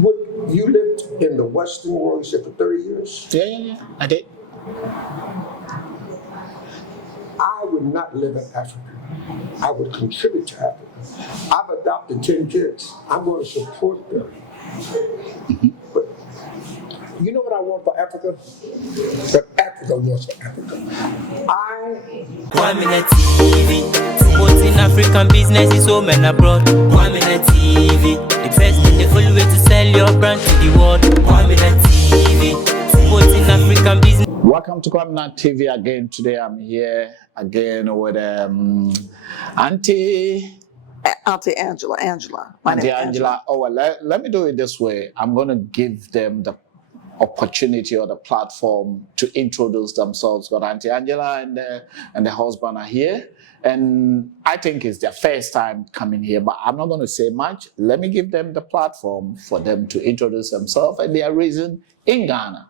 You lived in the Western world, you said, for 30 years? Yeah, I did. I would not live in Africa. I would contribute to Africa. I've adopted 10 kids. I'm going to support them. But you know what I want for Africa? What Africa wants for Africa. Kwaminat TV, promoting African businesses home and abroad. Kwaminat TV, the best and the only way to sell your brand to the world. Kwaminat TV, promoting African business. Welcome to Kwaminat TV again. Today I'm here again with Auntie Angela. Auntie Angela. Oh, well, let me do it this way. I'm going to give them the opportunity or the platform to introduce themselves. But Auntie Angela and the husband are here, and I think it's their first time coming here, but I'm not going to say much. Let me give them the platform for them to introduce themselves and their reason in Ghana.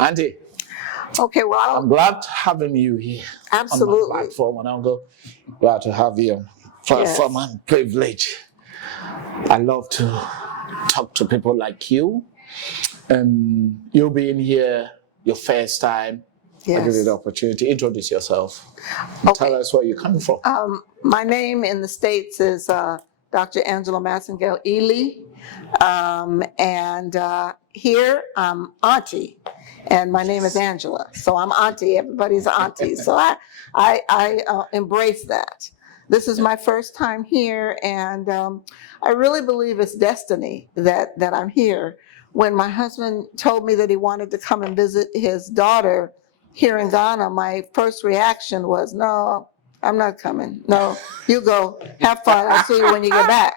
Auntie. Okay, well, I'm glad having you here. Absolutely. On my platform, and I'm glad to have you. For my privilege. I love to talk to people like you. And you being here your first time, Yes. I give you the opportunity. Introduce yourself. Okay. Tell us where you're coming from. My name in the States is Dr. Angela Massengale Ely. And here I'm Auntie, and my name is Angela. So I'm Auntie, everybody's Auntie. So I embrace that. This is my first time here, and I really believe it's destiny that I'm here. When my husband told me that he wanted to come and visit his daughter here in Ghana, my first reaction was, no, I'm not coming. No, you go, have fun. I'll see you when you get back.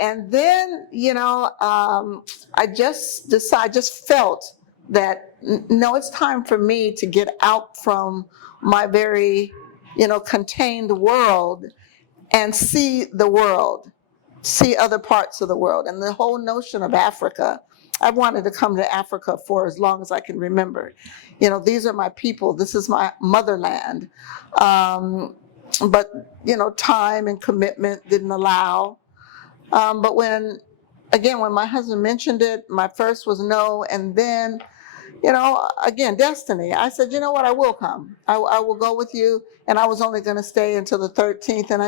And then, I just felt that, no, it's time for me to get out from my very, contained world and see the world, see other parts of the world. And the whole notion of Africa, I've wanted to come to Africa for as long as I can remember. These are my people. This is my motherland. But, time and commitment didn't allow. But when my husband mentioned it, my first was no. And then, again, destiny. I said, you know what, I will come. I will go with you. And I was only going to stay until the 13th. And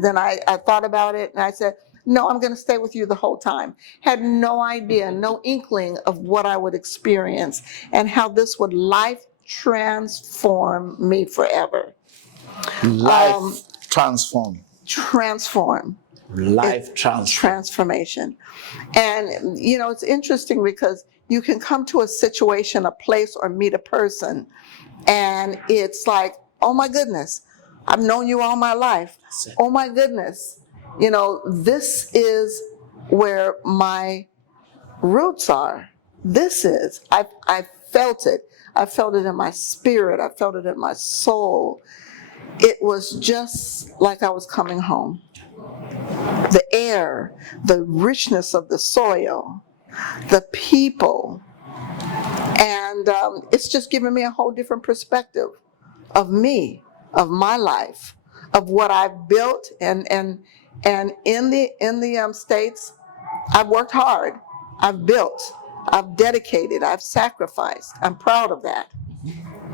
then I thought about it, and I said, no, I'm going to stay with you the whole time. Had no idea, no inkling of what I would experience and how this would life transform me forever. Life transform. Life transformation. And, it's interesting because you can come to a situation, a place, or meet a person, and it's like, oh my goodness, I've known you all my life. Oh my goodness, this is where my roots are. I felt it. I felt it in my spirit. I felt it in my soul. It was just like I was coming home. The air, the richness of the soil, the people, and it's just given me a whole different perspective of me, of my life, of what I've built, and in the States, I've worked hard, I've built, I've dedicated, I've sacrificed. I'm proud of that.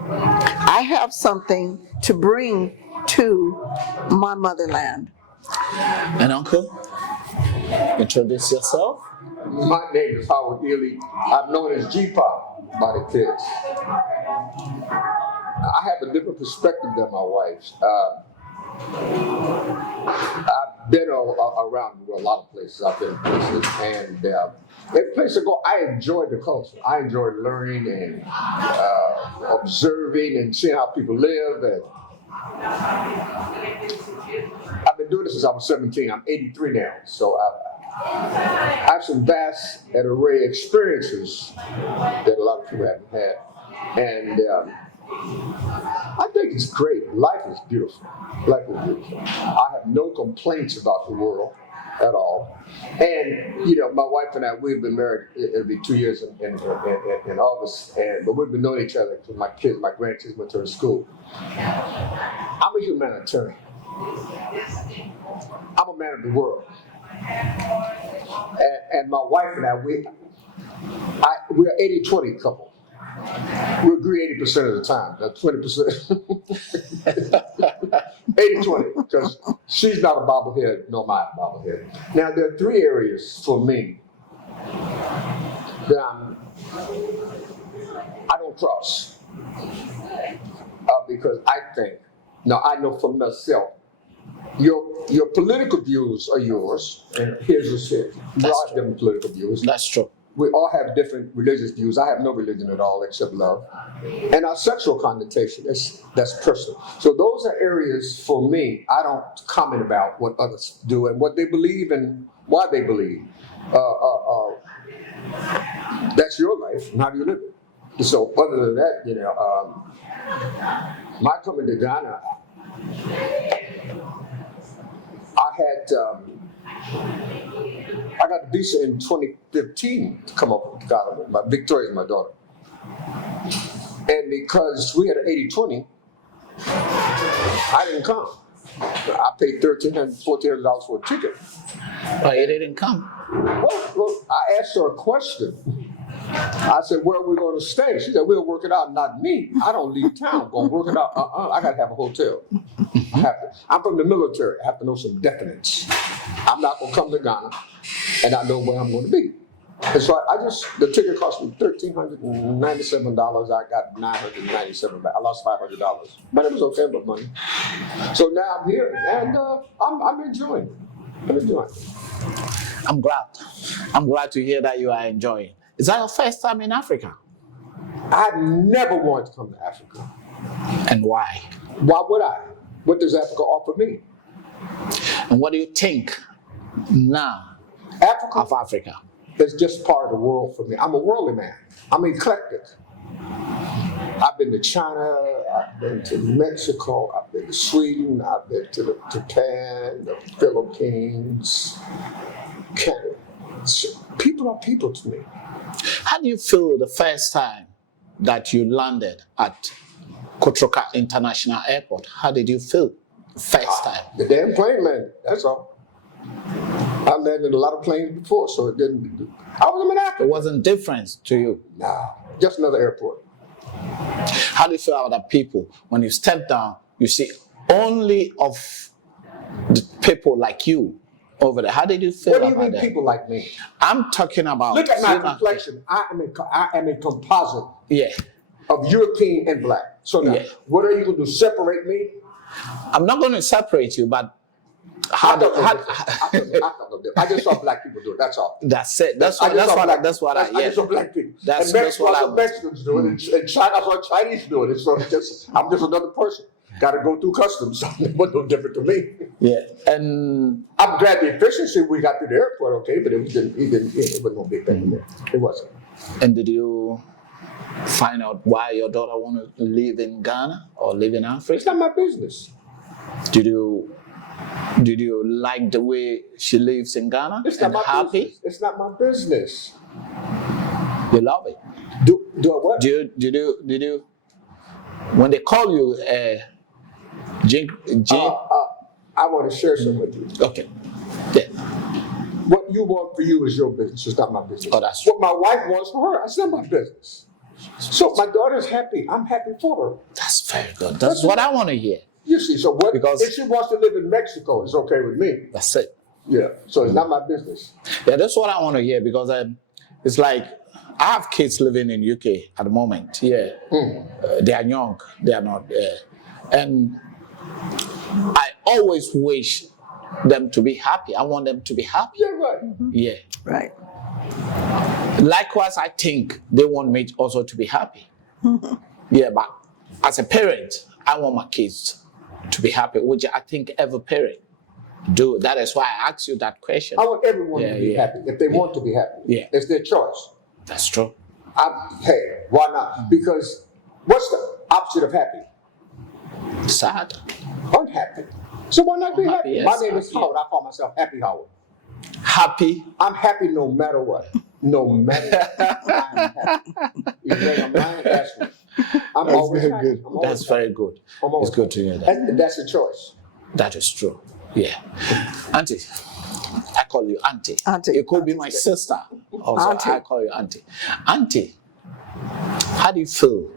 I have something to bring to my motherland. And Uncle, introduce yourself. My name is Howard Ely. I'm known as G-Pop by the kids. I have a different perspective than my wife's. I've been around a lot of places. I've been places, and every place I go, I enjoy the culture. I enjoy learning and observing and seeing how people live. And I've been doing this since I was 17. I'm 83 now, so I have some vast and array of experiences that a lot of people haven't had, and I think it's great. Life is beautiful. Life is beautiful. I have no complaints about the world at all. And my wife and I, we've been married. It'll be 2 years in August, but we've been knowing each other because my grandkids went to school. I'm a humanitarian. I'm a man of the world. And my wife and I, we're 80-20 couple. We agree 80% of the time. That's 20%. 80-20, because she's not a bobblehead, nor am I a bobblehead. Now, there are 3 areas for me that I don't cross. Because I know for myself, your political views are yours, and here's the shit. We all have different political views. That's true. We all have different religious views. I have no religion at all except love. And our sexual connotation, that's personal. So those are areas for me, I don't comment about what others do and what they believe and why they believe. That's your life, and how do you live it? So other than that, my coming to Ghana, I got the visa in 2015 to come up to Ghana. Victoria's my daughter. And because we had an 80-20, I didn't come. I paid $1,300, $1,400 for a ticket. But you didn't come. Well, I asked her a question. I said, where are we going to stay? She said, we'll work it out. Not me. I don't leave town. Going to work it out. I got to have a hotel. I'm from the military. I have to know some definites. I'm not going to come to Ghana, and I know where I'm going to be. And so the ticket cost me $1,397. I got $997 back. I lost $500. But it was okay with money. So now I'm here, and I'm enjoying it. I'm glad. I'm glad to hear that you are enjoying. Is that your first time in Africa? I've never wanted to come to Africa. And why? Why would I? What does Africa offer me? And what do you think now of Africa? It's just part of the world for me. I'm a worldly man. I'm eclectic. I've been to China, I've been to Mexico, I've been to Sweden, I've been to Japan, the Philippines, Canada. People are people to me. How do you feel the first time that you landed at Kotroka International Airport? How did you feel first time? The damn plane landed, that's all. I landed a lot of planes before, so it didn't. I was in Africa. It wasn't different to you? No, just another airport. How do you feel about the people? When you step down, you see only of the people like you over there. How did you feel about that? What do you mean people like me? I'm talking about... Look at my complexion. I am a composite of European and black. So now, what are you going to do, separate me? I'm not going to separate you, but... I just saw black people do it, that's all. That's it. I just saw black people. That's what Mexicans do it, and China, I saw Chinese do it. So I'm just another person. Got to go through customs. It wasn't no different to me. Yeah, and I'm glad the efficiency we got through the airport, okay, but it wasn't no big thing. It wasn't. And did you find out why your daughter wanted to live in Ghana or live in Africa? It's not my business. Did you like the way she lives in Ghana? It's not my business. It's not my business. You love it. Do I what? Did you when they call you Jane? I want to share something with you. Okay. Yeah. What you want for you is your business. It's not my business. Oh, that's true. What my wife wants for her, it's not my business. So my daughter's happy. I'm happy for her. That's very good. That's what I want to hear. You see, so what? Because if she wants to live in Mexico, it's okay with me. That's it. Yeah. So it's not my business. Yeah, that's what I want to hear because it's like I have kids living in UK at the moment. Yeah. They are young. They are not. And I always wish them to be happy. I want them to be happy. Yeah, right. Mm-hmm. Yeah. Right. Likewise, I think they want me also to be happy. Yeah, but as a parent, I want my kids to be happy, which I think every parent do. That is why I asked you that question. I want everyone to be happy if they want to be happy. Yeah. It's their choice. That's true. Hey, why not? Because what's the opposite of happy? Sad. Unhappy. So why not be happy? Yes. My name is Howard. I call myself Happy Howard. Happy? I'm happy no matter what. No matter what. I'm happy. You think I'm lying? Ask me. I'm always happy. That's very good. It's good to hear that. That's a choice. That is true. Yeah. Auntie, I call you auntie. Auntie. You could be Auntie's my good. sister. Also, Auntie. I call you auntie. Auntie, how do you feel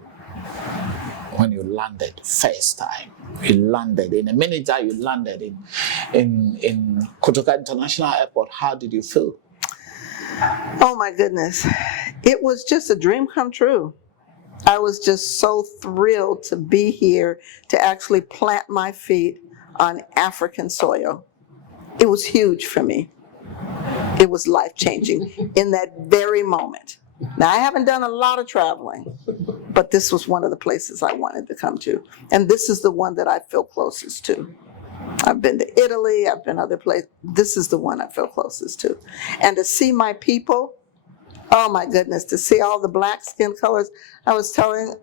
when you landed first time? You landed in a minute that you landed in Kotoka International Airport. How did you feel? Oh my goodness. It was just a dream come true. I was just so thrilled to be here to actually plant my feet on African soil. It was huge for me. It was life-changing in that very moment. Now, I haven't done a lot of traveling, but this was one of the places I wanted to come to. And this is the one that I feel closest to. I've been to Italy, I've been other places. This is the one I feel closest to. And to see my people, oh my goodness, to see all the black skin colors. I was telling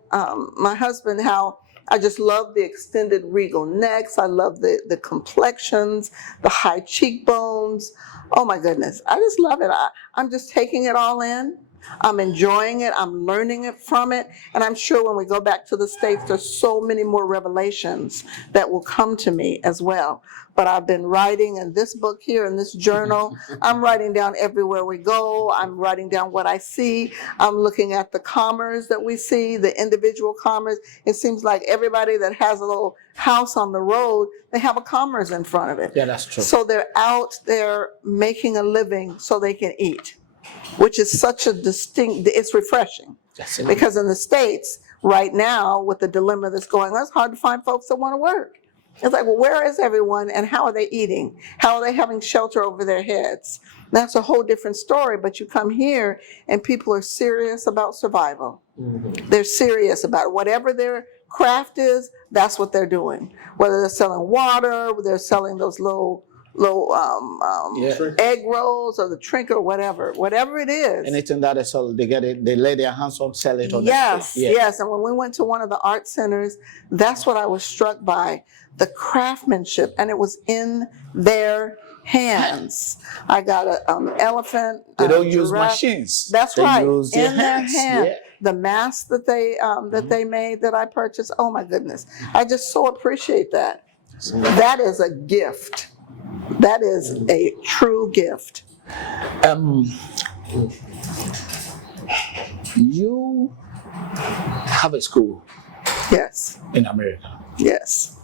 my husband how I just love the extended regal necks. I love the complexions, the high cheekbones. Oh my goodness, I just love it. I'm just taking it all in. I'm enjoying it. I'm learning it from it. And I'm sure when we go back to the States, there's so many more revelations that will come to me as well. But I've been writing in this book here, in this journal. I'm writing down everywhere we go. I'm writing down what I see. I'm looking at the commerce that we see, the individual commerce. It seems like everybody that has a little house on the road, they have a commerce in front of it. Yeah, that's true. So they're out there making a living so they can eat, which is such a distinct, it's refreshing. That's it. Because in the States, right now, with the dilemma that's going on, it's hard to find folks that want to work. It's like, well, where is everyone and how are they eating? How are they having shelter over their heads? That's a whole different story, but you come here and people are serious about survival. Mm-hmm. They're serious about it. Whatever their craft is, that's what they're doing. Whether they're selling water, they're selling those little egg rolls or the trinket or whatever it is. Anything that is sold, they get it, they lay their hands on, sell it on yes, the street. Yes. And when we went to one of the art centers, that's what I was struck by, the craftsmanship, and it was in their hands. I got an elephant. They don't use giraffe. machines. That's they right. Use in their hands. hand. Yeah. The masks that they made that I purchased. Oh my goodness. I just so appreciate that. That is a gift. That is a true gift. You have a school. Yes. In America. Yes.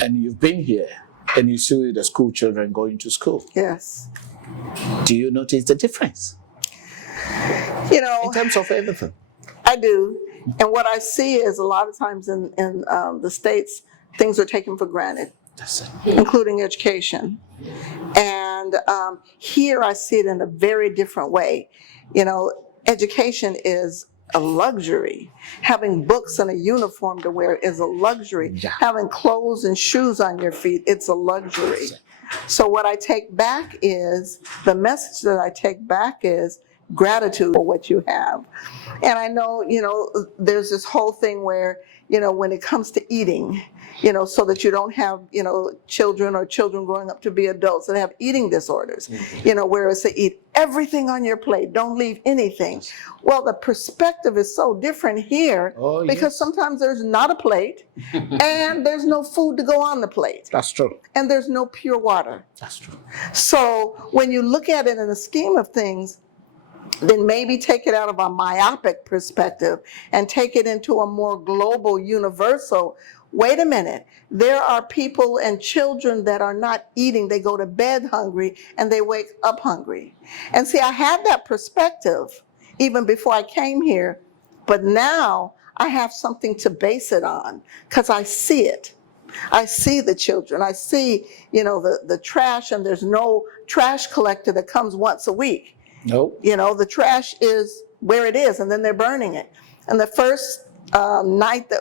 And you've been here and you see the school children going to school. Yes. Do you notice the difference? You know, in terms of everything. I do. And what I see is a lot of times in the States, things are taken for granted. That's it. Including education. And here I see it in a very different way. You know, education is a luxury. Having books and a uniform to wear is a luxury. Yeah. Having clothes and shoes on your feet, it's a luxury. So what I take back is, the message that I take back is gratitude for what you have. And I know, you know, there's this whole thing where, you know, when it comes to eating, you know, so that you don't have, you know, children growing up to be adults that have eating disorders, you know, whereas they eat everything on your plate, don't leave anything. Well, the perspective is so different here because sometimes there's not a plate and there's no food to go on the plate. That's true. And there's no pure water. That's true. So when you look at it in the scheme of things, then maybe take it out of a myopic perspective and take it into a more global, universal. Wait a minute, there are people and children that are not eating. They go to bed hungry and they wake up hungry. And see, I had that perspective even before I came here, but now I have something to base it on because I see it. I see the children. I see, you know, the trash, and there's no trash collector that comes once a week. Nope. You know, the trash is where it is, and then they're burning it. And the first night that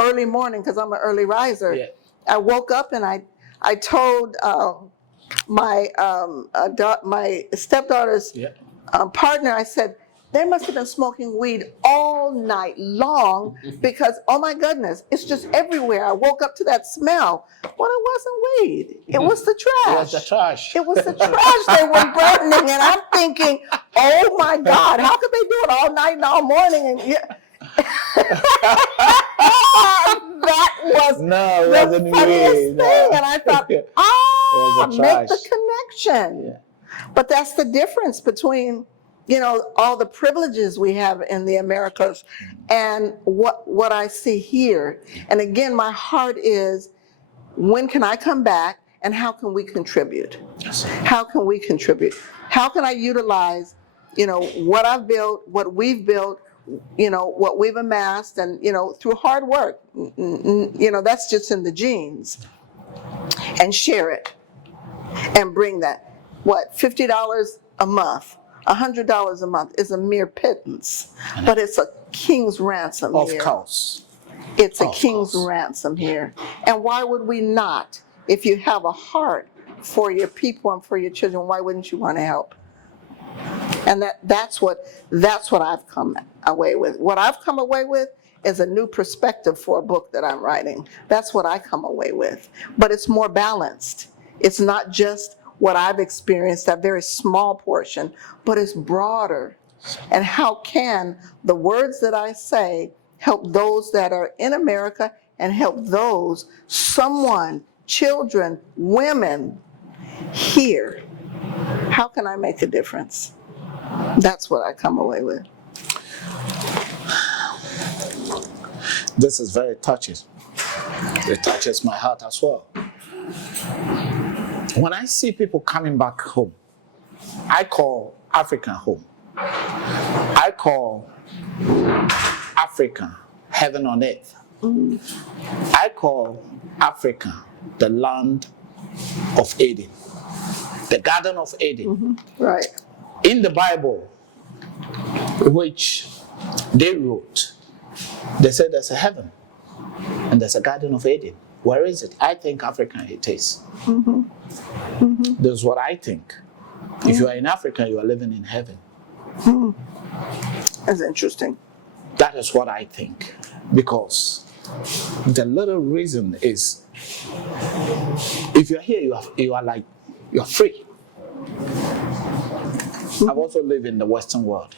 early morning, because I'm an early riser, I woke up and I told my stepdaughter's partner, I said, they must have been smoking weed all night long because, oh my goodness, it's just everywhere. I woke up to that smell. Well, it wasn't weed. It was the trash. It was the trash. It was the trash they were burning. And I'm thinking, oh my God, how could they do it all night and all morning? And that was the funniest thing. And I thought, make the connection. Yeah. But that's the difference between, all the privileges we have in the Americas and what I see here. And again, my heart is, when can I come back and how can we contribute? Yes. How can we contribute? How can I utilize, what I've built, what we've built, what we've amassed, and, through hard work, that's just in the genes, and share it and bring that. What, $50 a month, $100 a month is a mere pittance, but it's a king's ransom here. Of course. It's a king's ransom here. And why would we not? If you have a heart for your people and for your children, why wouldn't you want to help? And that's what I've come away with. What I've come away with is a new perspective for a book that I'm writing. That's what I come away with. But it's more balanced. It's not just what I've experienced, that very small portion, but it's broader. And how can the words that I say help those that are in America and help children, women here? How can I make a difference? That's what I come away with. This is very touching. It touches my heart as well. When I see people coming back home, I call Africa home. I call Africa heaven on earth. I call Africa the land of Eden, the Garden of Eden. Right. In the Bible, which they wrote, they said there's a heaven and there's a Garden of Eden. Where is it? I think Africa it is. This is what I think. If you are in Africa, you are living in heaven. That's interesting. That is what I think. Because the little reason is, if you're here, you are free. I've also lived in the Western world,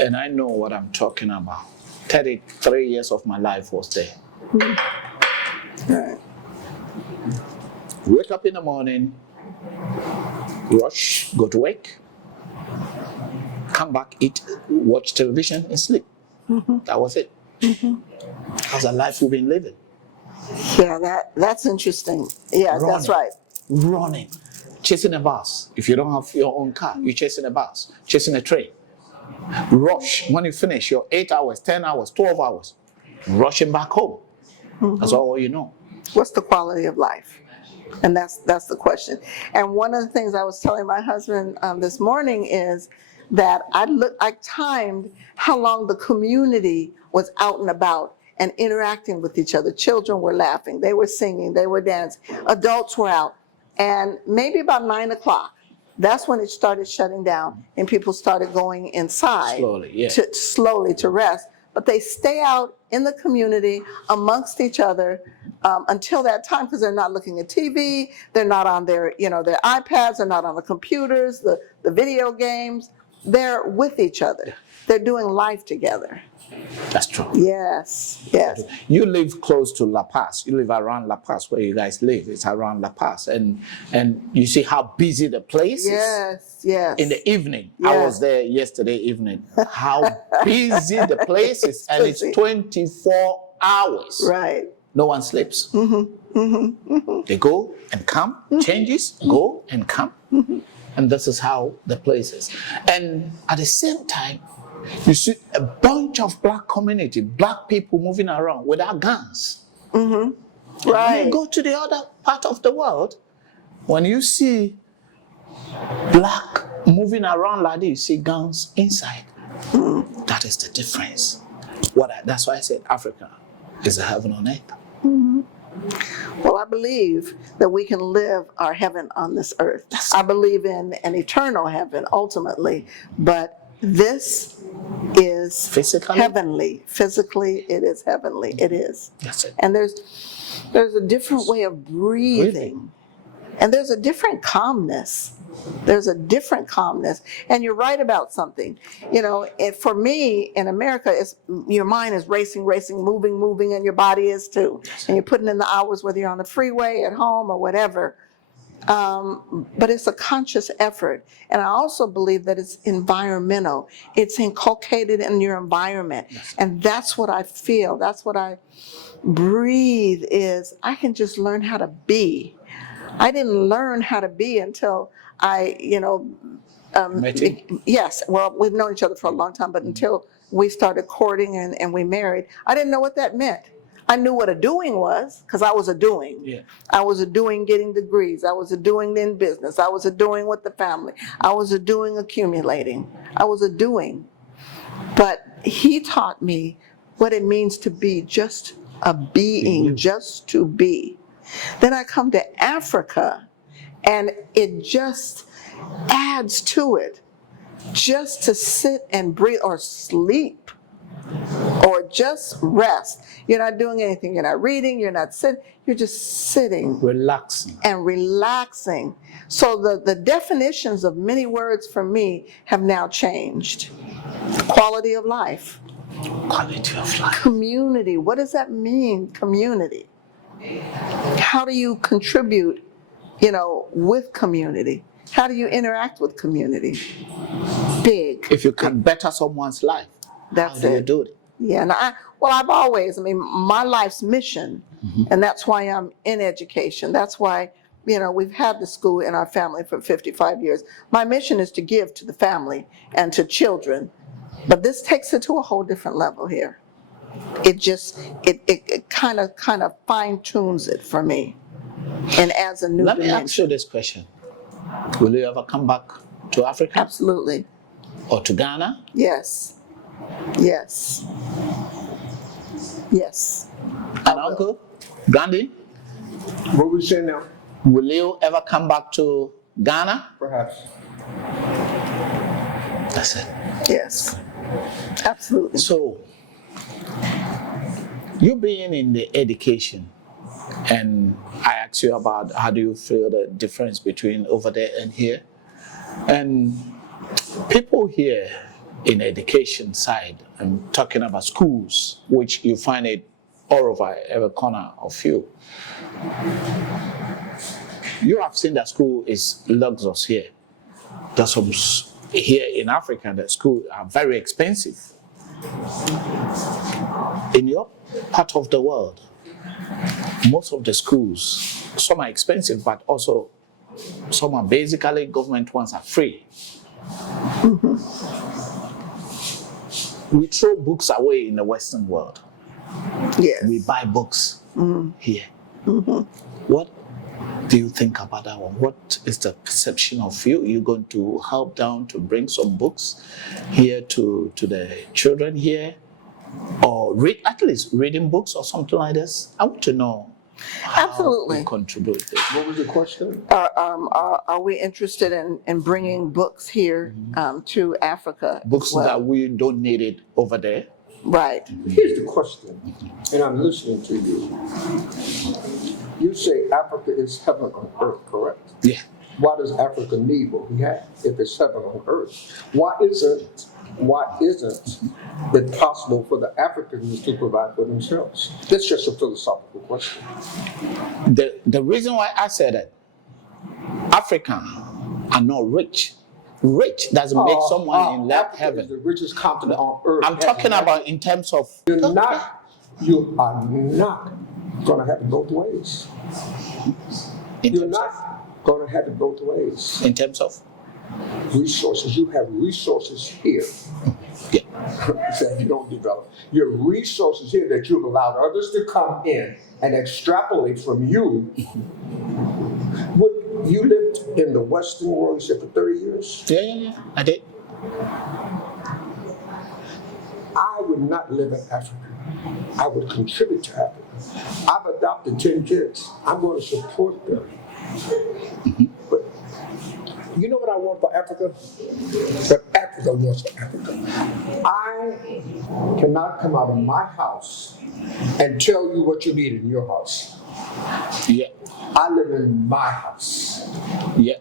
and I know what I'm talking about. 33 years of my life was there. Right. Wake up in the morning, rush, go to work, come back, eat, watch television, and sleep. That was it. That's the life we've been living. Yeah, that's interesting. Yeah, Running. that's right. Running, chasing a bus. If you don't have your own car, you're chasing a bus, chasing a train. Rush, when you finish your 8 hours, 10 hours, 12 hours, rushing back home. That's all you know. What's the quality of life? And that's the question. And one of the things I was telling my husband this morning is that I timed how long the community was out and about and interacting with each other. Children were laughing, they were singing, they were dancing, adults were out. And maybe about 9 o'clock, that's when it started shutting down and people started going inside slowly to rest. But they stay out in the community amongst each other until that time, because they're not looking at TV, they're not on their iPads, they're not on the computers, the video games. They're with each other. They're doing life together. That's true. Yes. You live close to La Paz. You live around La Paz, where you guys live. It's around La Paz, and you see how busy the place is. Yes. In the evening, I was there yesterday evening. How busy the place is, and it's 24 hours. Right. No one sleeps. They go and come, changes, go and come, and this is how the place is. And at the same time, you see a bunch of black community, black people moving around without guns. Right. When you go to the other part of the world, when you see black moving around like this, you see guns inside. That is the difference. That's why I said Africa is a heaven on earth. Well, I believe that we can live our heaven on this earth. I believe in an eternal heaven ultimately, but this is heavenly. Physically, it is heavenly. It is. That's it. And there's a different way of breathing. And there's a different calmness. There's a different calmness. And you're right about something. For me in America, your mind is racing, moving, and your body is too. And you're putting in the hours, whether you're on the freeway, at home, or whatever. But it's a conscious effort. And I also believe that it's environmental. It's inculcated in your environment. And that's what I feel. That's what I breathe is I can just learn how to be. I didn't learn how to be until I, Met him? yes, well, we've known each other for a long time, but until we started courting and we married, I didn't know what that meant. I knew what a doing was because I was a doing. Yeah. I was a doing getting degrees. I was a doing in business. I was a doing with the family. I was a doing accumulating. I was a doing. But he taught me what it means to be just a being, just to be. Then I come to Africa and it just adds to it. Just to sit and breathe or sleep or just rest. You're not doing anything. You're not reading. You're not sitting. You're just sitting Relaxing. and relaxing. So the definitions of many words for me have now changed. Quality of life. Quality of life. Community. What does that mean, community? How do you contribute, with community? How do you interact with community? Big. If you can better someone's life, That's how do you it. do it? Yeah, and I've always, my life's mission, and that's why I'm in education. That's why, we've had the school in our family for 55 years. My mission is to give to the family and to children, but this takes it to a whole different level here. It just, it kind of fine tunes it for me and adds a new Let me dimension. ask you this question. Will you ever come back to Africa Absolutely. or to Ghana? Yes. Yes. Yes. And Uncle Gandhi, What we saying now? will you ever come back to Ghana? Perhaps. That's it. Yes. Absolutely. So, you being in the education, and I asked you about how do you feel the difference between over there and here, and people here in education side, I'm talking about schools, which you find it all over every corner of you. You have seen that school is luxurious here. There's some here in Africa that schools are very expensive. In your part of the world, most of the schools, some are expensive, but also some are basically government ones are free. We throw books away in the Western world. Yes. We buy books here. What do you think about that one? What is the perception of you? Are you going to help down to bring some books here to the children here? Or read, at least reading books or something like this? I want to know how Absolutely. you contribute. What was the question? Are we interested in bringing books here to Africa? as Books well? that we don't need it over there. Right. Here's the question, and I'm listening to you. You say Africa is heaven on earth, correct? Yeah. Why does Africa need what we have if it's heaven on earth? Why isn't it possible for the Africans to provide for themselves? That's just a philosophical question. The reason why I said that Africans are not rich. Rich doesn't make someone in that Africa is heaven. the richest continent on earth. I'm talking about in terms of You are not going to have it both ways. in You're terms of, not going to have it both ways. in terms of Resources. You have resources here yeah. that you don't develop. Your resources here that you've allowed others to come in and extrapolate from you. What you lived in the Western world, you said, for 30 years? Yeah, I did. I would not live in Africa. I would contribute to Africa. I've adopted 10 kids. I'm going to support them. But you know what I want for Africa? What Africa wants for Africa. I cannot come out of my house and tell you what you need in your house. Yeah. I live in my house. Yeah,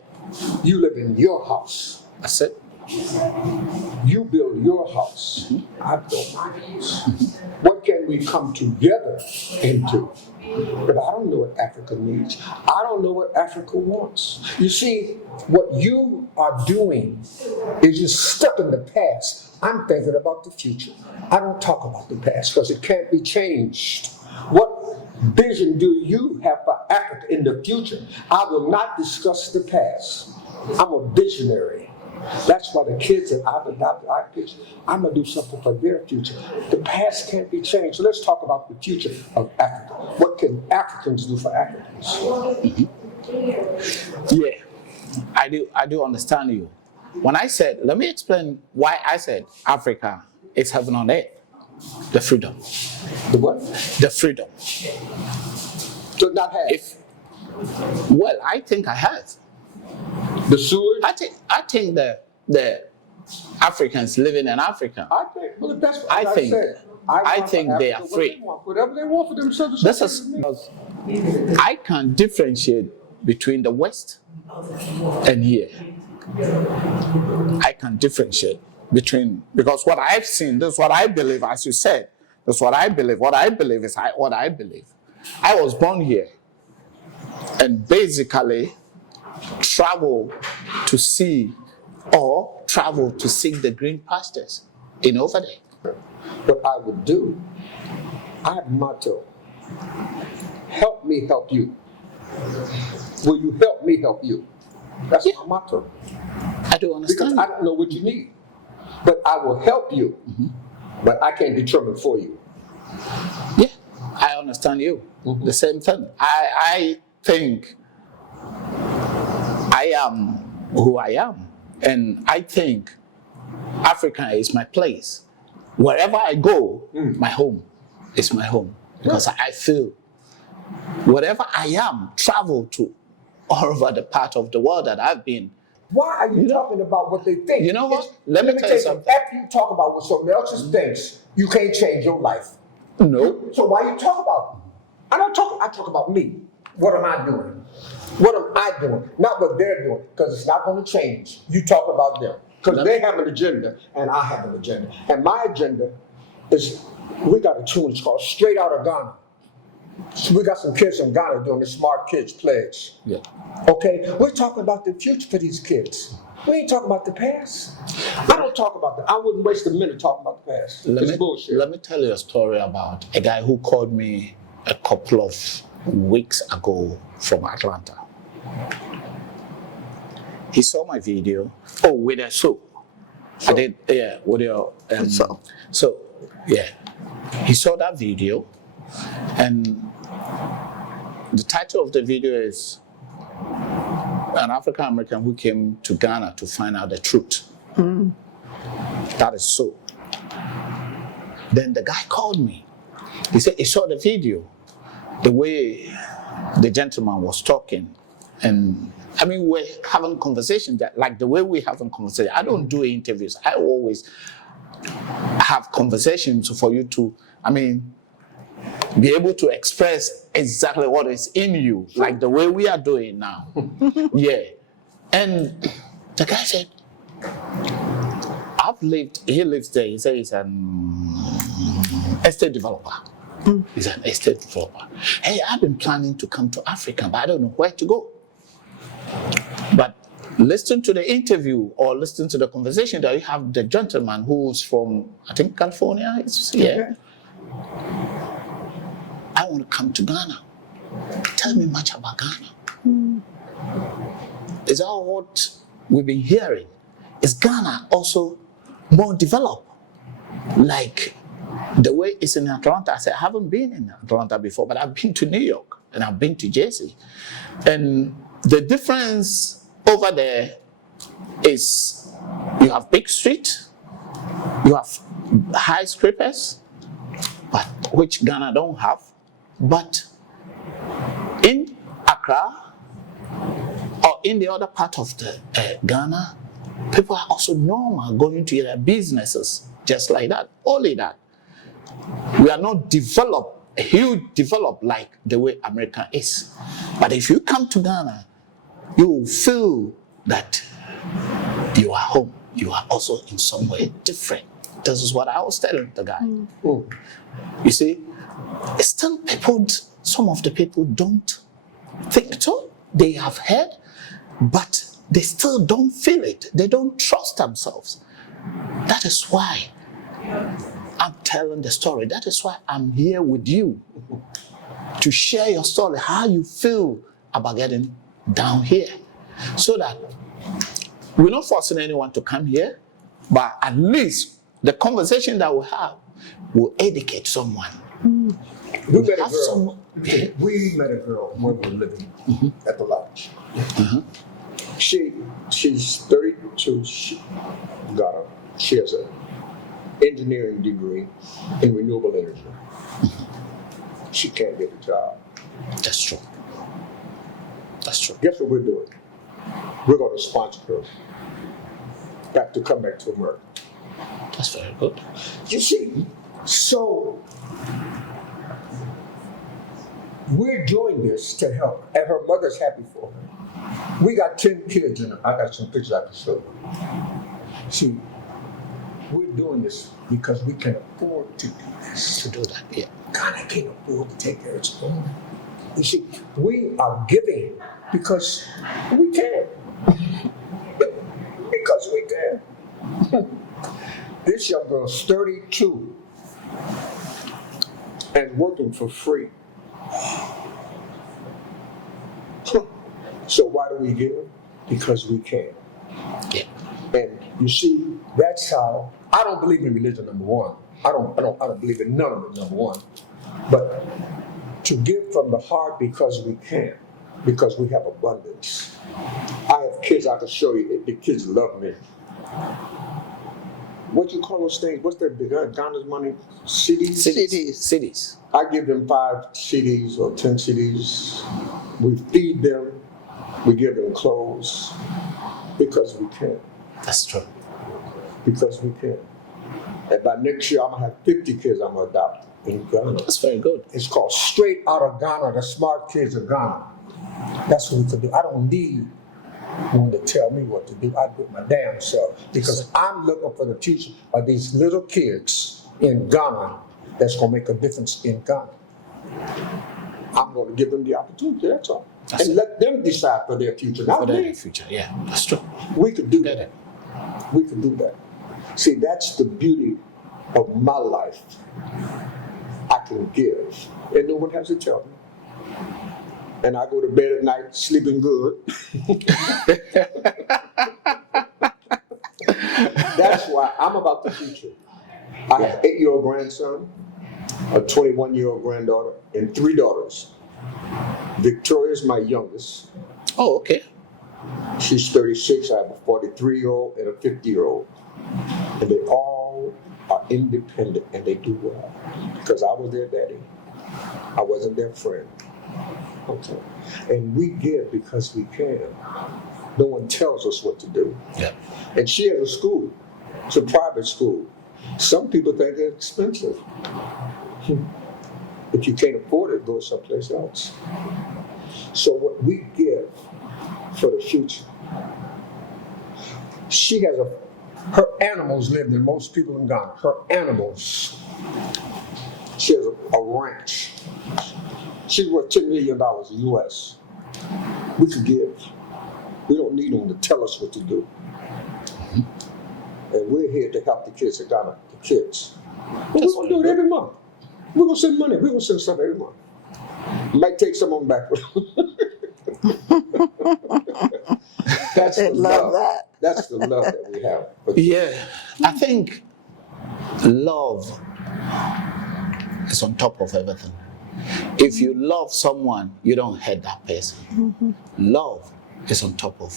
You live in your house. that's it. You build your house. I build my house. What can we come together into? But I don't know what Africa needs. I don't know what Africa wants. You see, what you are doing is you're stuck in the past. I'm thinking about the future. I don't talk about the past because it can't be changed. What vision do you have for Africa in the future? I will not discuss the past. I'm a visionary. That's why the kids that I've adopted, I'm going to do something for their future. The past can't be changed. So let's talk about the future of Africa. What can Africans do for Africans? Yeah, I do understand you. When I said, let me explain why I said Africa is heaven on earth. The freedom. The what? The freedom. To not have. Well, I think I have. The sewage? I think the Africans living in Africa, I think, well, that's what I think- said. I want think for they Africa are free. Whatever they want for themselves. this is because I can differentiate between the West and here. I can differentiate between, because what I've seen, this is what I believe, as you said, this is what I believe. What I believe is what I believe. I was born here and basically travel to see or travel to seek the green pastures in over there. What I would do, I have a motto. Help me help you. Will you help me help you? That's my motto. I do Because understand. I don't know what you need. But I will help you. But I can't determine for you. Yeah, I understand you. The same thing. I think I am who I am. And I think Africa is my place. Wherever I go, my home is my home. Because I feel wherever I am, travel to all over the part of the world that I've been. Why are you talking about what they think? You know what? It's- Let me tell you something. After you talk about what someone else thinks, you can't change your life. No. So why you talk about them? I talk about me. What am I doing? What am I doing? Not what they're doing, because it's not going to change. You talk about them. Because they have an agenda, and I have an agenda. And my agenda is, we got a tune, it's called Straight Out of Ghana. So we got some kids in Ghana doing the Smart Kids Pledge. Yeah. Okay, we're talking about the future for these kids. We ain't talking about the past. I don't talk about that. I wouldn't waste a minute talking about the past. It's bullshit. Let me tell you a story about a guy who called me a couple of weeks ago from Atlanta. He saw my video. Oh, with a show. I did, yeah, with your so yeah. He saw that video, and the title of the video is an African American who came to Ghana to find out the truth. That is so. Then the guy called me. He said he saw the video, the way the gentleman was talking, and I mean, we're having conversations that, like the way we have a conversation. I don't do interviews. I always have conversations for you to, I mean, be able to express exactly what is in you, like the way we are doing now. Yeah. And the guy said, he lives there. He said he's an estate developer. He's an estate developer. Hey, I've been planning to come to Africa, but I don't know where to go. But listen to the interview or listen to the conversation that you have with the gentleman who's from, I think, California. Yeah. I want to come to Ghana. Tell me much about Ghana. Is that what we've been hearing? Is Ghana also more developed? Like the way it's in Atlanta. I said, I haven't been in Atlanta before, but I've been to New York and I've been to Jersey. And the difference over there is you have big streets, you have high skyscrapers, but which Ghana don't have. But in Accra or in the other part of the Ghana, people are also normal going to their businesses just like that. Only that we are not developed like the way America is. But if you come to Ghana, you will feel that you are home. You are also in some way different. This is what I was telling the guy. You see, still some of the people don't think so. They have heard, but they still don't feel it. They don't trust themselves. That is why I'm telling the story. That is why I'm here with you to share your story, how you feel about getting down here, so that we're not forcing anyone to come here, but at least the conversation that we have will educate someone. We met a girl. We met a girl when we were living at the lodge. She's 32. She has an engineering degree in renewable energy. She can't get a job. That's true. That's true. Guess what we're doing? We're going to sponsor her back to come back to America. That's very good. You see, so we're doing this to help, and her mother's happy for her. We got 10 kids in her. I got some pictures I can show you. See, we're doing this because we can afford to do this. To do that, yeah. Ghana can't afford to take care of its own. You see, we are giving because we can. Because we can. This young girl's 32 and working for free. So why do we give? Because we can. Yeah. And you see, that's how. I don't believe in religion, number one. I don't believe in none of it, number one. But to give from the heart because we can, because we have abundance. I have kids I can show you. The kids love me. What you call those things? What's their big Ghana's money? CDs? Cities. I give them 5 CDs or 10 CDs. We feed them. We give them clothes because we can. That's true. Because we can. And by next year, I'm going to have 50 kids I'm going to adopt in Ghana. That's very good. It's called Straight Out of Ghana, the Smart Kids of Ghana. That's what we can do. I don't need one to tell me what to do. I do it my damn self. Because I'm looking for the future of these little kids in Ghana that's going to make a difference in Ghana. I'm going to give them the opportunity, that's all. That's and let them decide for their future, not For me. their future, yeah. That's true. We could do Get that. it. We could do that. See, that's the beauty of my life. I can give, and no one has to tell me. And I go to bed at night sleeping good. That's why I'm about the future. I have an 8-year-old grandson, a 21-year-old granddaughter, and 3 daughters. Victoria's my youngest. Oh, okay. She's 36. I have a 43-year-old and a 50-year-old. And they all are independent and they do well. Because I was their daddy. I wasn't their friend. Okay. And we give because we can. No one tells us what to do. Yeah. And she has a school. It's a private school. Some people think it's expensive. If you can't afford it, go someplace else. So what we give for the future. She has her animals live in most people in Ghana. Her animals. She has a ranch. She's worth $10 million US. We could give. We don't need them to tell us what to do. And we're here to help the kids in Ghana, the kids. But we're going to do it every month. We're going to send money. We're going to send stuff every month. Might take some of them back. That's the love. That's the love that we have. Yeah, I think love is on top of everything. If you love someone, you don't hate that person. Love is on top of,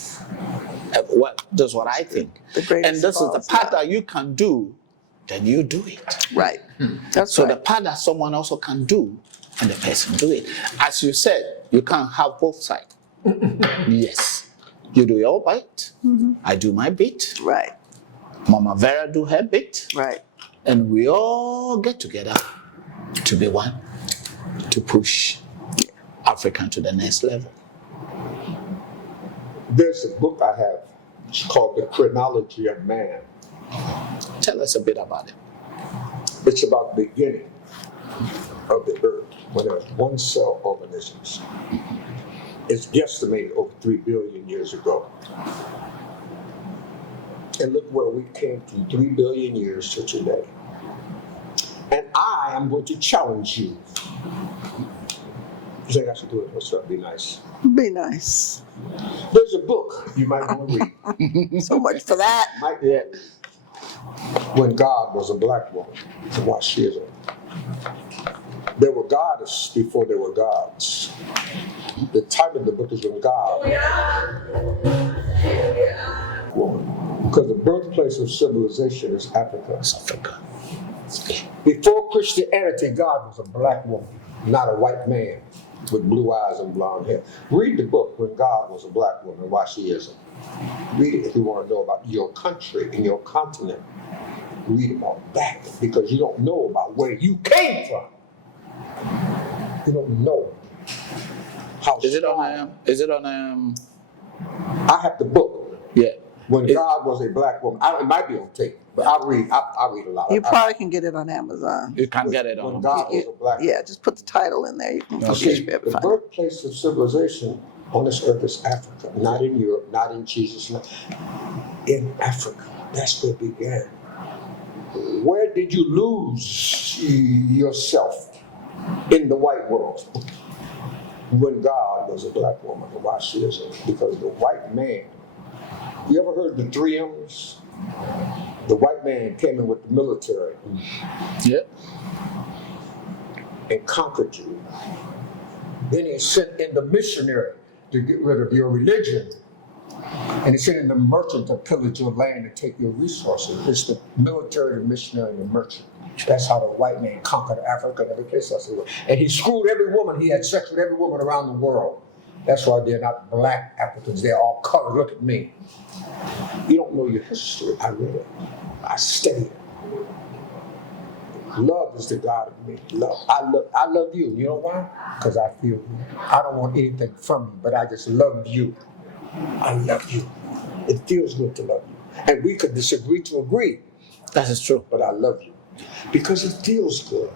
well, that's what I think. And this is the part that you can do, then you do it. Right. That's So right. the part that someone also can do, and the person do it. As you said, you can't have both sides. Yes. You do your bit, I do my bit, Right. Mama Vera do her bit, Right. and we all get together to be one, to push Africa to the next level. There's a book I have. It's called The Chronology of Man. Tell us a bit about it. It's about the beginning of the earth when there was one cell organisms. It's guesstimated over 3 billion years ago. And look where we came from 3 billion years to today. And I am going to challenge you. You think I should do it? What's up? Be nice. Be nice. There's a book you might want to read. So much for that. Might be When God Was a Black Woman. Watch she is. There were goddesses before there were gods. The title of the book is When God Woman. Because the birthplace of civilization is Africa. Africa. Before Christianity, God was a black woman, not a white man with blue eyes and blonde hair. Read the book When God Was a Black Woman, Why She Isn't. Read it if you want to know about your country and your continent. Read about that because you don't know about where you came from. You don't know how. Is it on I have the book. Yeah. When God Was a Black Woman. It might be on tape, but I read a lot. You probably can get it on Amazon. You can get it When on. God Was a Black Woman. Yeah, just put the title in there. You can Okay, be able to the find it. birthplace of civilization on this earth is Africa, not in Europe, not in Jesus' land. In Africa, that's where it began. Where did you lose yourself in the white world? When God was a black woman, why she isn't? Because the white man, you ever heard the 3 M's? The white man came in with the military Yeah. and conquered you. Then he sent in the missionary to get rid of your religion. And he sent in the merchant to pillage your land and take your resources. It's the military, the missionary, and the merchant. That's how the white man conquered Africa and every place else. And he screwed every woman. He had sex with every woman around the world. That's why they're not black Africans. They're all colored. Look at me. You don't know your history. I read it. I studied it. Love is the God of me. Love. I love you. You know why? Because I feel you. I don't want anything from you, but I just love you. I love you. It feels good to love you. And we could disagree to agree, That is true. but I love you. Because it feels good.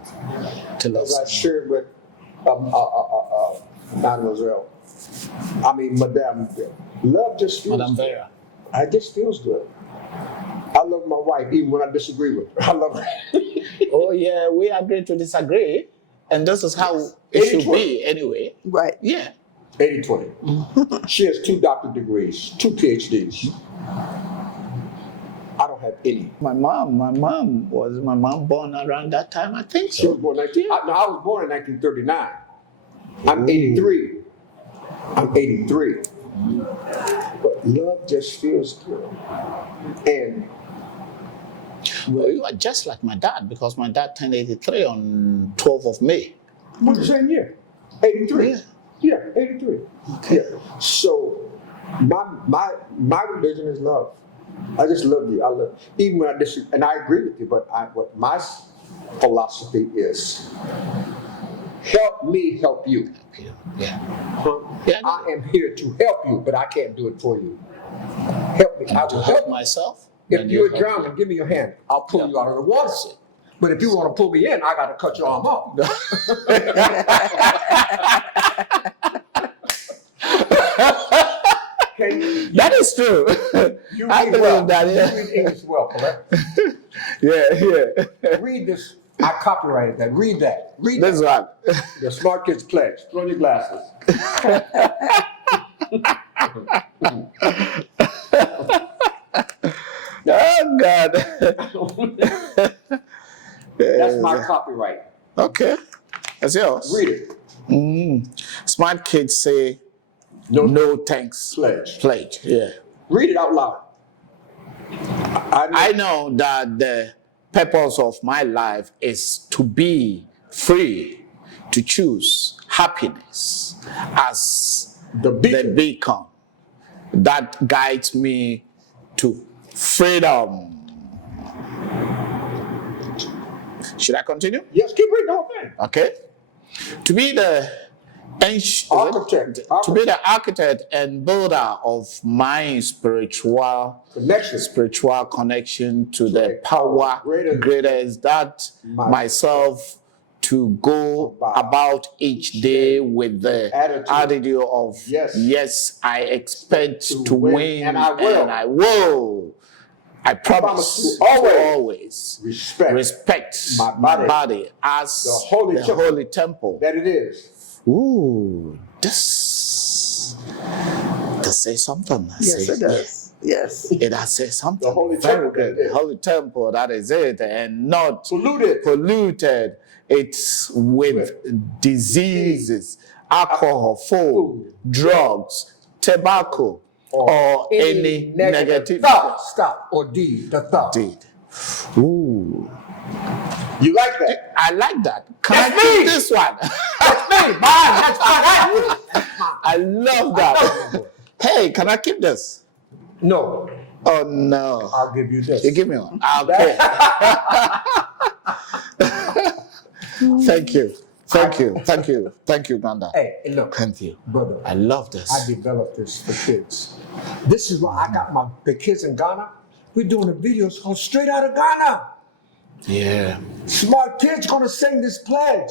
To love. As I shared with Madame, love just feels Madame good. Vera. It just feels good. I love my wife even when I disagree with her. I love her. Oh yeah, we agree to disagree, and this is how it should 80-20. be anyway. Right. Yeah. 80-20. She has 2 doctorate degrees, 2 PhDs. I don't have any. My mom born around that time? I think She so. was born I was born in 1939. I'm 83. I'm 83. But love just feels good. And Well, you are just like my dad because my dad turned 83 on 12th of May. we're the same year. 83. Yeah. Yeah, 83. Okay. Yeah. So my religion is love. I just love you. I love even when I disagree, and I agree with you. But what my philosophy is: help me help you. Yeah. Huh? Yeah, I am here to help you, but I can't do it for you. Help me. I To will help help. myself. If then you're you help drowning, give me your hand. I'll pull you out of the water. But if you want to pull me in, I got to cut your arm off. Can you? That is true. You I read believe well. that, yeah. You read English well, correct? Yeah. Read this. I copyrighted that. Read that. Read This that. one. The Smart Kids Pledge. Throw on your glasses. Oh God. That's my copyright. Okay. That's yours. Read it. Smart kids say No, no thanks. pledge. Pledge. Yeah. Read it out loud. I know that the purpose of my life is to be free, to choose happiness as The beacon. the beacon that guides me to freedom. Should I continue? Yes, keep reading the whole thing. Okay. To be the Architect. To be the architect and builder of my spiritual connection to the power greater is that myself to go about each day with the attitude of yes, I expect to win and I will. I promise to always respect my body as the holy temple that it is. Ooh, this says something. Yes, it does. Yes. It does say something. The holy very temple, good. The holy temple, that is it, and not polluted. It's with diseases, alcohol, food, drugs, tobacco, or any negative thought or deed. The thought. Ooh. You like that? I like that. Can That's I me. keep this one? That's me. Mine. That's mine. I love that. Hey, can I keep this? No. Oh no. I'll give you this. You give me one. Okay. Thank you. Thank you, Ganda. Hey, look. Thank you. Brother. I love this. I developed this for kids. This is why I got the kids in Ghana. We're doing a video called Straight Out of Ghana. Yeah. Smart kids gonna sing this pledge.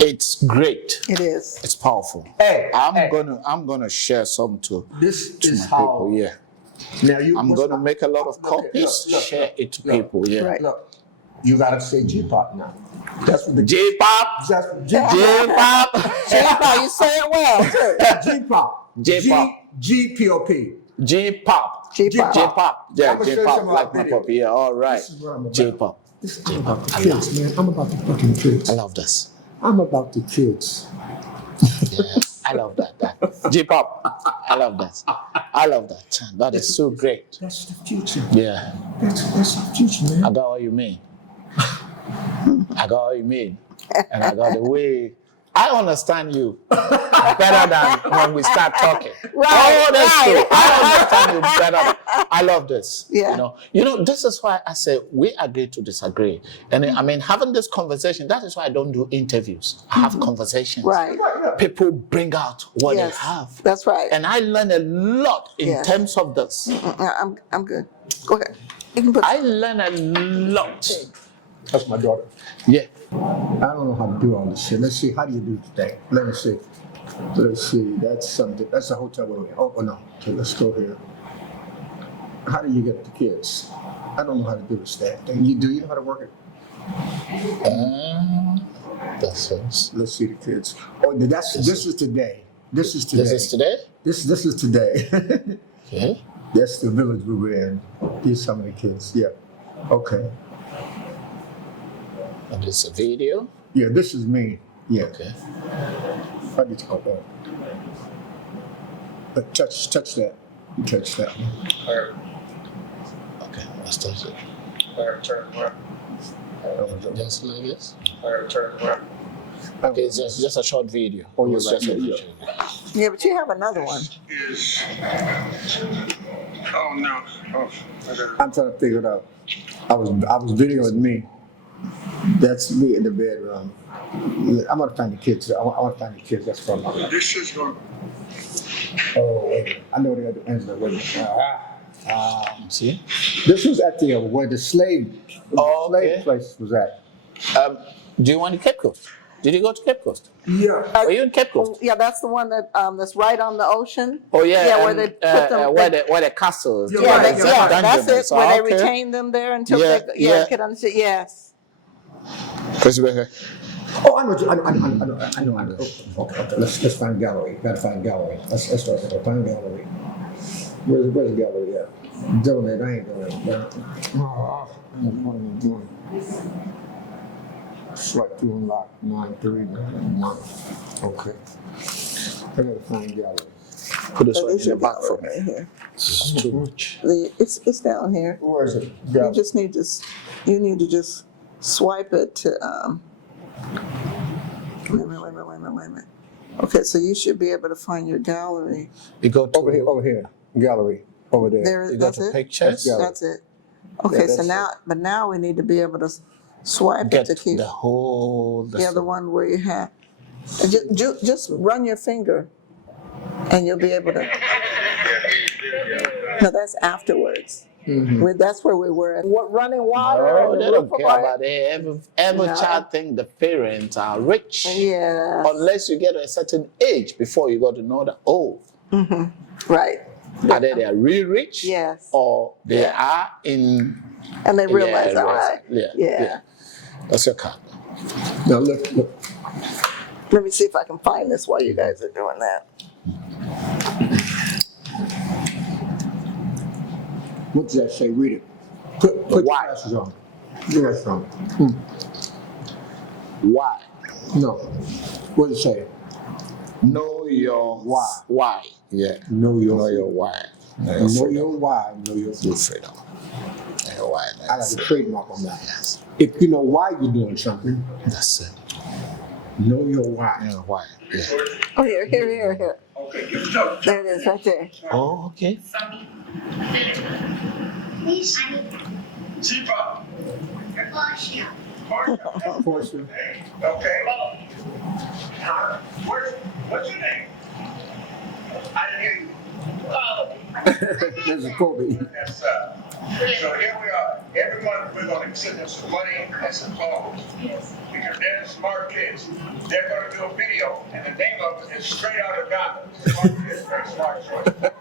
It's great. It is. It's powerful. Hey, I'm gonna share some to is my how. people. Yeah. Now I'm gonna make a lot of copies. Share it to people. Yeah. Right. Look, you gotta say G-pop now. That's what the J-pop. That's what G-pop. J-pop. J-pop, you say it well, too. G-pop. J-pop. G-P-O-P. J-pop. J-pop. J-pop. Yeah, I'm gonna show you J-pop. some of Like our my video. pop. Yeah, all right. This is what I'm about. J-pop. This is about the kids, man. I'm about the fucking kids. I love this. I'm about the kids. Yeah, I love that. J-pop. I love that. I love that. That is so great. That's the future. Yeah. That's our future, man. I got what you mean. I got what you mean. And I got the way. I understand you better than when we start talking. Right, Oh, that's right. true. I understand you better. I love this. Yeah. You know, this is why I say we agree to disagree. And I mean, having this conversation, that is why I don't do interviews. I have conversations. Right. People bring out what Yes. they have. That's right. And I learn a lot in Yes. terms of this. I'm good. Go ahead. You can put I learn a lot. That's my daughter. Yeah. I don't know how to do all this shit. Let's see. How do you do today? Let me see. Let's see. That's something. That's a hotel room. Oh no. Okay, let's go here. How do you get the kids? I don't know how to do this thing. Do you know how to work it? That's it. Let's see the kids. Oh, this is today. This is today. This is today? This is today. Okay. That's the village we were in. Here's some of the kids. Yeah. Okay. And it's a video. Yeah, this is me. Yeah. Okay. How do you call that? But touch that. You touch that. Okay, let's touch it. Turn around. Just like this. Turn around. Okay, it's just a short video. Oh, you're It's right. just a Yeah, video. Yeah, but you have another one. Is oh no. Oh, I'm trying to figure it out. I was videoing me. That's me in the bedroom. I'm gonna find the kids. I want to find the kids. That's from. this is going. Oh, wait. I know what I got to answer. Wait. See? This was at the where the slave Okay. place was at. Do you want the Cape Coast? Did you go to Cape Coast? Yeah. Were you in Cape Coast? Yeah, that's the one that's right on the ocean. Oh yeah. Yeah, where they put them. where the castle is. Yeah, Yeah, right, that's it. Where they Okay. retain them there until Yeah, they yeah. get on the yes. Chris, we're here. Oh, I know. Oh, okay. Let's find gallery. Gotta find gallery. Let's start there. Find gallery. Where's the gallery at? Donate. I ain't doing that. What am I doing? Swipe to unlock 931. Okay. I gotta find gallery. Put this So one this in the is back for me. right here. This is too much. It's down here. Where is it? You Gallery. just need to you need to just swipe it to wait a minute. Okay, so you should be able to find your gallery. You go to Over here. Gallery. Over there. There, You go that's to it. pictures. Yeah. That's it. Okay, so that's now we need to be able to swipe Get it to keep the whole. the other one where you have. Just run your finger and you'll be able to. No, that's afterwards. That's where we were. Running water. Oh, and they the don't roof care of about it. Every No. child think the parents are rich. Yeah. Unless you get to a certain age before you got to know that, oh, Right. either they are really rich Yes. or they are in. And they realize, all right. Yeah. That's your card. Now look. Let me see if I can find this while you guys are doing that. What does that say? Read it. Put your Why? glasses on. Your glasses on. Why? No. What does it say? Know your Why. Why? Yeah. Know your why. Know your why. Know your Your freedom. Know your why. I got That's a it. trademark on that. Yes. If you know why you're doing something, That's it. know your why. Know your why. Yeah. Oh, here. Okay, give it up. There it is, right there. Oh, okay. Zipa. Portia. Okay. What's your name? I didn't hear you. There's a Kobe. Yes, so here we are. Everyone, we're going to send them some money and some clothes. Because they're smart kids. They're going to do a video, and the name of it is Straight Out of Ghana. Smart kids, very smart choice.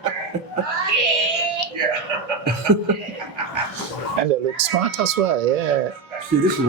Yeah. And they look smart as well. Yeah. See, this is